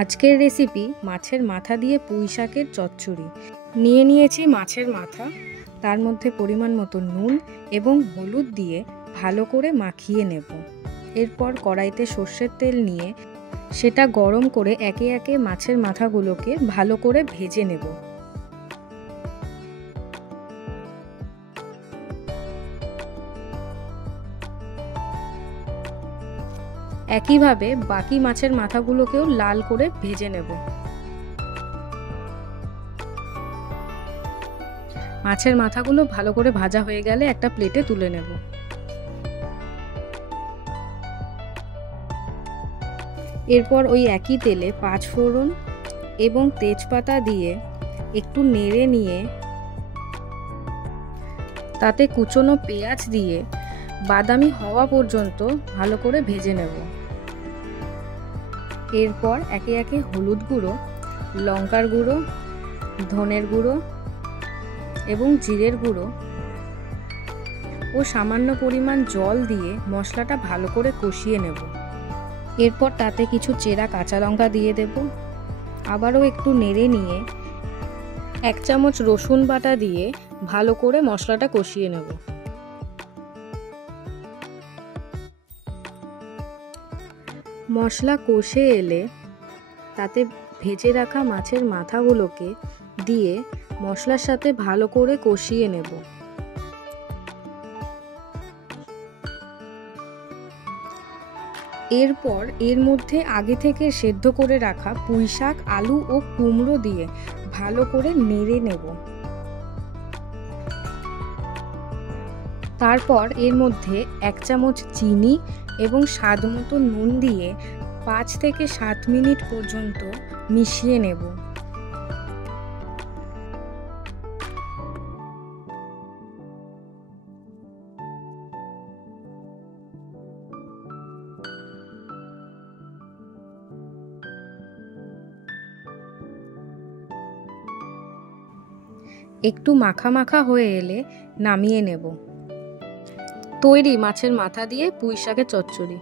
আজকের রেসিপি মাছের মাথা দিয়ে পুঁই শাকের চচ্চড়ি। নিয়ে নিয়েছি মাছের মাথা, তার মধ্যে পরিমাণ মতো নুন এবং হলুদ দিয়ে ভালো করে মাখিয়ে নেব। এরপর কড়াইতে সর্ষের তেল নিয়ে সেটা গরম করে একে একে মাছের মাথাগুলোকে ভালো করে ভেজে নেব। একইভাবে বাকি মাছের মাথাগুলোকেও লাল করে ভেজে নেব। মাছের মাথাগুলো ভালো করে ভাজা হয়ে গেলে একটা প্লেটে তুলে নেব। এরপর ওই একই তেলে 5 ফোড়ন এবং তেজপাতা দিয়ে একটু নেড়ে নিয়ে তাতে কুচনো পেঁয়াজ দিয়ে বাদামি হওয়া পর্যন্ত ভালো করে ভেজে নেব। এরপর একে একে হলুদ গুঁড়ো, লঙ্কার গুঁড়ো, ধনের গুঁড়ো এবং জিরের গুঁড়ো ও সামান্য পরিমাণ জল দিয়ে মশলাটা ভালো করে কষিয়ে নেব। এরপর তাতে কিছু চেরা কাঁচা লঙ্কা দিয়ে দেব। আবারও একটু নেড়ে নিয়ে 1 চামচ রসুন বাটা দিয়ে ভালো করে মশলাটা কষিয়ে নেব। মশলা কষে এলে তাতে ভেজে রাখা মাছের মাথাগুলোকে দিয়ে মশলার সাথে ভালো করে কষিয়ে নেব। এরপর এর মধ্যে আগে থেকে সেদ্ধ করে রাখা পুঁই শাক, আলু ও কুমড়ো দিয়ে ভালো করে নেড়ে নেব। তারপর এর মধ্যে 1 চামচ চিনি এবং স্বাদ মতো নুন দিয়ে 5 থেকে 7 মিনিট পর্যন্ত মিশিয়ে নেব। একটু মাখা মাখা হয়ে এলে নামিয়ে নেব। তৈরি মাছের মাথা দিয়ে পুঁই শাকের চচ্চড়ি।